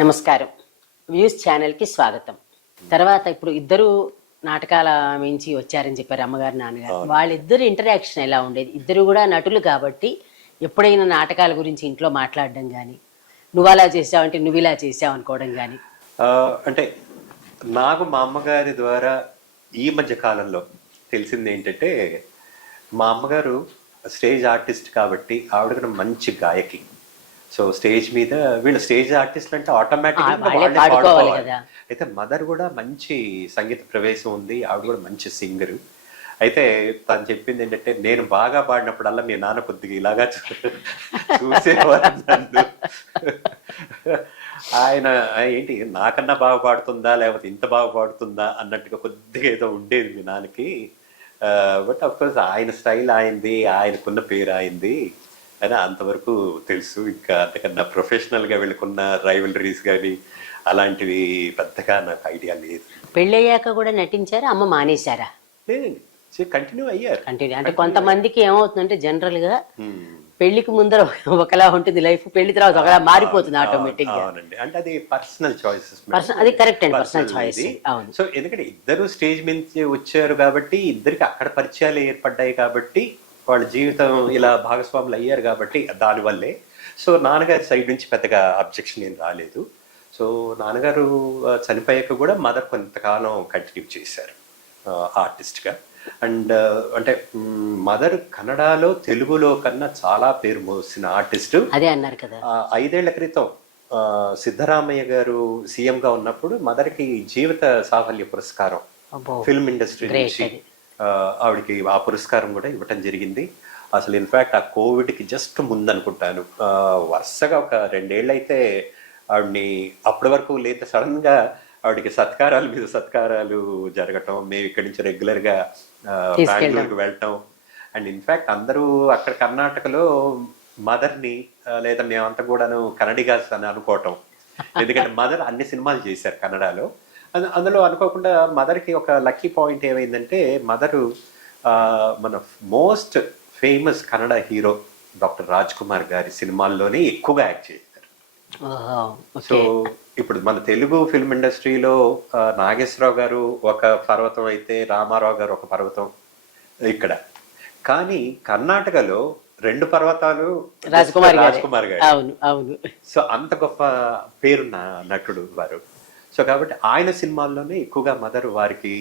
నమస్కారం. వ్యూస్ ఛానల్కి స్వాగతం. తర్వాత ఇప్పుడు ఇద్దరు నాటకాల మించి వచ్చారని చెప్పారు అమ్మగారు నాన్నగారు. వాళ్ళిద్దరు ఇంటరాక్షన్ ఎలా ఉండేది? ఇద్దరు కూడా నటులు కాబట్టి ఎప్పుడైనా నాటకాల గురించి ఇంట్లో మాట్లాడడం కానీ, నువ్వు అలా చేసావంటే నువ్వు ఇలా చేసావు అనుకోవడం కానీ? అంటే నాకు మా అమ్మగారి ద్వారా ఈ మధ్య కాలంలో తెలిసింది ఏంటంటే, మా అమ్మగారు స్టేజ్ ఆర్టిస్ట్ కాబట్టి ఆవిడ కూడా మంచి గాయకి. సో స్టేజ్ మీద వీళ్ళు స్టేజ్ ఆర్టిస్టులు అంటే ఆటోమేటిక్గా అయితే మదర్ కూడా మంచి సంగీత ప్రవేశం ఉంది, ఆవిడ కూడా మంచి సింగరు. అయితే తను చెప్పింది ఏంటంటే, నేను బాగా పాడినప్పుడల్లా మీ నాన్న కొద్దిగా ఇలాగా చూసేవారు నన్ను. ఆయన ఏంటి నాకన్నా బాగా పాడుతుందా లేకపోతే ఇంత బాగా పాడుతుందా అన్నట్టుగా కొద్దిగా ఏదో ఉండేది మీ నాన్నకి. బట్ అఫ్ కోర్స్ ఆయన స్టైల్ అయింది, ఆయనకున్న పేరు అయింది అని అంతవరకు తెలుసు. ఇంకా అంతకన్నా ప్రొఫెషనల్గా వీళ్ళకున్న రైవలరీస్ కానీ అలాంటివి పెద్దగా నాకు ఐడియా లేదు. పెళ్ళయ్యాక కూడా నటించారా? అమ్మ మానేశారా? లేదండి, కంటిన్యూ అయ్యారు. కంటిన్యూ అంటే కొంతమందికి ఏమవుతుందంటే జనరల్గా పెళ్లికి ముందర ఒకలా ఉంటుంది లైఫ్, పెళ్లి తర్వాత ఒకలా మారిపోతుంది ఆటోమేటిక్ గా. అవునండి, అంటే అది పర్సనల్ చాయిసెస్. అది కరెక్ట్ అండి, పర్సనల్ చాయిస్. అవును. సో ఎందుకంటే ఇద్దరు స్టేజ్ నుంచి వచ్చారు కాబట్టి, ఇద్దరికి అక్కడ పరిచయాలు ఏర్పడ్డాయి కాబట్టి, వాళ్ళ జీవితం ఇలా భాగస్వాములు అయ్యారు కాబట్టి దానివల్లే. సో నాన్నగారి సైడ్ నుంచి పెద్దగా అబ్జెక్షన్ ఏం రాలేదు. సో నాన్నగారు చనిపోయాక కూడా మదర్ కొంతకాలం కంటిన్యూ చేశారు ఆర్టిస్ట్గా. అండ్ అంటే మదర్ కన్నడలో తెలుగులో కన్నా చాలా పేరు మోసిన ఆర్టిస్ట్. అదే అన్నారు కదా. 5 ఏళ్ల క్రితం సిద్ధరామయ్య గారు సీఎంగా ఉన్నప్పుడు మదర్కి జీవిత సాఫల్య పురస్కారం ఫిల్మ్ ఇండస్ట్రీ నుంచి ఆవిడకి ఆ పురస్కారం కూడా ఇవ్వటం జరిగింది. అసలు ఇన్ఫ్యాక్ట్ ఆ కోవిడ్కి జస్ట్ ముందనుకుంటాను, వరుసగా ఒక 2 ఏళ్ళు అయితే ఆవిడని అప్పటి వరకు లేదా సడన్గా ఆవిడకి సత్కారాల మీద సత్కారాలు జరగటం, మేము ఇక్కడి నుంచి రెగ్యులర్గా బెంగళూరుకి వెళ్ళటం. అండ్ ఇన్ఫ్యాక్ట్ అందరూ అక్కడ కర్ణాటకలో మదర్ని లేదా మేమంతా కూడాను కన్నడిగాస్ అని అనుకోవటం. ఎందుకంటే మదర్ అన్ని సినిమాలు చేశారు కన్నడలో. అందులో అనుకోకుండా మదర్కి ఒక లక్కీ పాయింట్ ఏమైందంటే, మదరు మన most famous Kannada hero doctor Raj Kumar గారి సినిమాల్లోనే ఎక్కువగా యాక్ట్ చేశారు. సో ఇప్పుడు మన తెలుగు ఫిల్మ్ ఇండస్ట్రీలో నాగేశ్వరరావు గారు ఒక పర్వతం అయితే రామారావు గారు ఒక పర్వతం ఇక్కడ, కానీ కర్ణాటకలో 2 పర్వతాలు రాజ్ కుమార్ గారు. సో అంత గొప్ప పేరున్న నటుడు వారు. సో కాబట్టి ఆయన సినిమాల్లోనే ఎక్కువగా మదర్ వారికి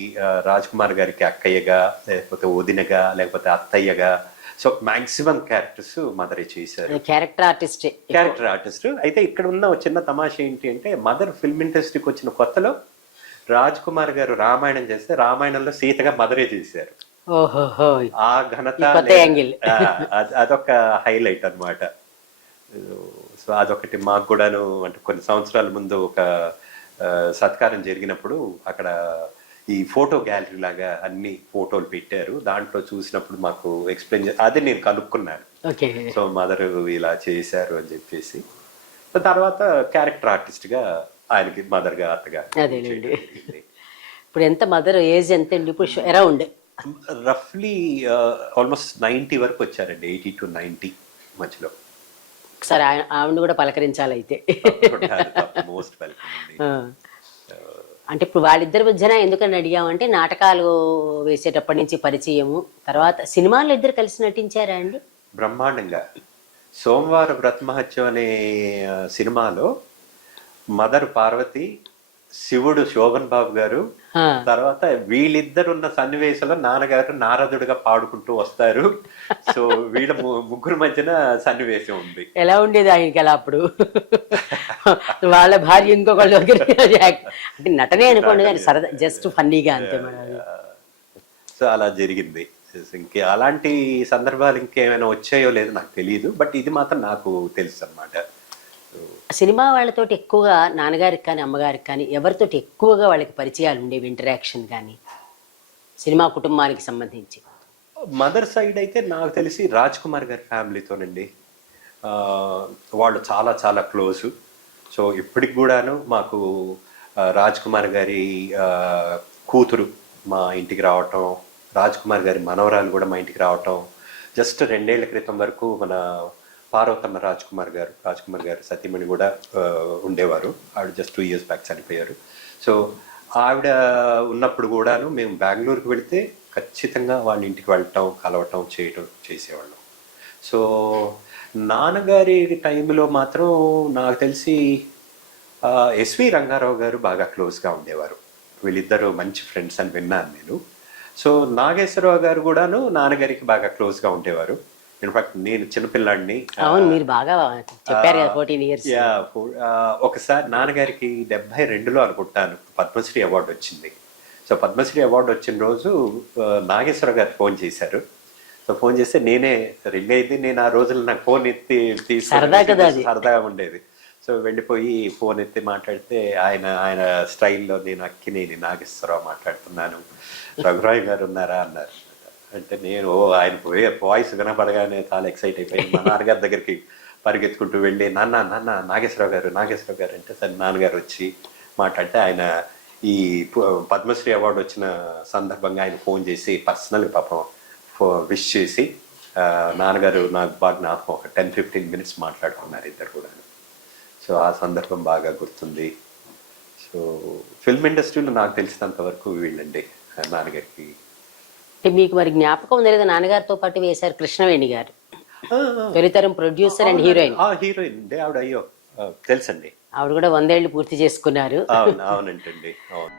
రాజ్ కుమార్ గారికి అక్కయ్యగా, లేకపోతే వదినగా, లేకపోతే అత్తయ్యగా, సో మాక్సిమం క్యారెక్టర్స్ మదరే చేశారు. Character artist. అయితే ఇక్కడ ఉన్న చిన్న తమాషా ఏంటి అంటే, మదర్ ఫిల్మ్ ఇండస్ట్రీకి వచ్చిన కొత్తలో రాజ్ కుమార్ గారు రామాయణం చేస్తే రామాయణంలో సీతగా మదరే చేశారు. ఆ ఘనత అదొక హైలైట్ అనమాట. సో అదొకటి మాకు కూడాను. అంటే కొన్ని సంవత్సరాల ముందు ఒక సత్కారం జరిగినప్పుడు అక్కడ ఈ ఫోటో గ్యాలరీ లాగా అన్ని ఫోటోలు పెట్టారు. దాంట్లో చూసినప్పుడు మాకు ఎక్స్ప్లెయిన్ అదే నేను కనుక్కున్నాను. సో మదర్ ఇలా చేశారు అని చెప్పేసి. తర్వాత క్యారెక్టర్ ఆర్టిస్ట్ గా ఆయనకి మదర్ గా అత్తగా. ఇప్పుడు ఎంత మదర్ ఏజ్ ఎంత అండి ఇప్పుడు అరౌండ్? రఫ్లీ ఆల్మోస్ట్ 90 వరకు వచ్చారండి, 80 to 90 మధ్యలో. ఒకసారి ఆవిడ కూడా పలకరించాలి అయితే. Most welcome. అంటే ఇప్పుడు వాళ్ళిద్దరి మధ్యన ఎందుకని అడిగామంటే, నాటకాలు వేసేటప్పటి నుంచి పరిచయము, తర్వాత సినిమాల్లో ఇద్దరు కలిసి నటించారా అండి? బ్రహ్మాండంగా. సోమవార బ్రహ్మహత్యం అనే సినిమాలో మదర్ పార్వతి, శివుడు శోభన్ బాబు గారు, తర్వాత వీళ్ళిద్దరున్న సన్నివేశంలో నాన్నగారు నారదుడిగా పాడుకుంటూ వస్తారు. సో వీళ్ళ ముగ్గురు మధ్యన సన్నివేశం ఉంది. ఎలా ఉండేది ఆయనకి అలా అప్పుడు? వాళ్ళ భార్య ఇంకొకళ్ళ దగ్గర అంటే నటనే అనుకోండి కానీ సరదా జస్ట్ ఫన్నీగా అంతే. సో అలా జరిగింది. ఇంకే అలాంటి సందర్భాలు ఇంకేమైనా వచ్చాయో లేదో నాకు తెలియదు, బట్ ఇది మాత్రం నాకు తెలుసు అన్నమాట. సినిమా వాళ్ళతోటి ఎక్కువగా నాన్నగారికి కానీ అమ్మగారికి కానీ ఎవరితోటి ఎక్కువగా వాళ్ళకి పరిచయాలు ఉండేవి, ఇంటరాక్షన్ కానీ సినిమా కుటుంబానికి సంబంధించి? మదర్ సైడ్ అయితే నాకు తెలిసి రాజ్ కుమార్ గారి ఫ్యామిలీతోనండి. వాళ్ళు చాలా చాలా క్లోజ్. సో ఇప్పటికి కూడాను మాకు రాజ్ కుమార్ గారి కూతురు మా ఇంటికి రావటం, రాజ్ కుమార్ గారి మనవరాలు కూడా మా ఇంటికి రావటం. జస్ట్ 2 ఏళ్ల క్రితం వరకు మన పార్వతమ్మ రాజ్ కుమార్ గారు సతీమణి కూడా ఉండేవారు. ఆవిడ జస్ట్ 2 years బ్యాక్ చనిపోయారు. సో ఆవిడ ఉన్నప్పుడు కూడాను మేము బెంగళూరుకి వెళితే ఖచ్చితంగా వాళ్ళ ఇంటికి వెళ్ళటం, కలవటం, చేసేవాళ్ళం. సో నాన్నగారి టైంలో మాత్రం నాకు తెలిసి ఎస్వి రంగారావు గారు బాగా క్లోజ్గా ఉండేవారు. వీళ్ళిద్దరూ మంచి ఫ్రెండ్స్ అని విన్నాను నేను. సో నాగేశ్వరరావు గారు కూడాను నాన్నగారికి బాగా క్లోజ్గా ఉండేవారు. ఇన్ఫాక్ట్ నేను చిన్నపిల్లాడిని. అవును, మీరు బాగా చెప్పారు కదా 14 years. ఒకసారి నాన్నగారికి 72లో అనుకుంటాను పద్మశ్రీ అవార్డు వచ్చింది. సో పద్మశ్రీ అవార్డు వచ్చిన రోజు నాగేశ్వర గారు ఫోన్ చేశారు. సో ఫోన్ చేస్తే నేనే రింగ్ అయింది. నేను ఆ రోజులు నాకు ఫోన్ ఎత్తి సరదాగా ఉండేది. సో వెళ్ళిపోయి ఫోన్ ఎత్తి మాట్లాడితే ఆయన స్టైల్లో నేను అక్కినేని నాగేశ్వరరావు మాట్లాడుతున్నాను, రఘురాయ్ గారు ఉన్నారా అన్నారు. అంటే నేను ఆయన వాయిస్ వినపడగానే చాలా ఎక్సైట్ అయిపోయింది. మా నాన్నగారి దగ్గరికి పరిగెత్తుకుంటూ వెళ్ళి నాన్న నాగేశ్వరరావు గారు అంటే సరే నాన్నగారు వచ్చి మాట్లాడితే ఆయన ఈ పద్మశ్రీ అవార్డు వచ్చిన సందర్భంగా ఆయన ఫోన్ చేసి పర్సనల్గా పాపం విష్ చేసి నాన్నగారు నాకు బాగా ఒక 10-15 minutes మాట్లాడుకున్నారు ఇద్దరు కూడా. సో ఆ సందర్భం బాగా గుర్తుంది. సో ఫిల్మ్ ఇండస్ట్రీలో నాకు తెలిసినంత వరకు వీళ్ళండి నాన్నగారికి. అంటే మీకు మరి జ్ఞాపకం ఉంది లేదా, నాన్నగారితో పాటు వేశారు కృష్ణవేణి గారు, తొలితరం ప్రొడ్యూసర్ అండ్ హీరోయిన్. హీరోయిన్ ఆవిడ, అయ్యో తెలుసండి. ఆవిడ కూడా 100 ఏళ్ళు పూర్తి చేసుకున్నారు. అవునంటండి, అవును.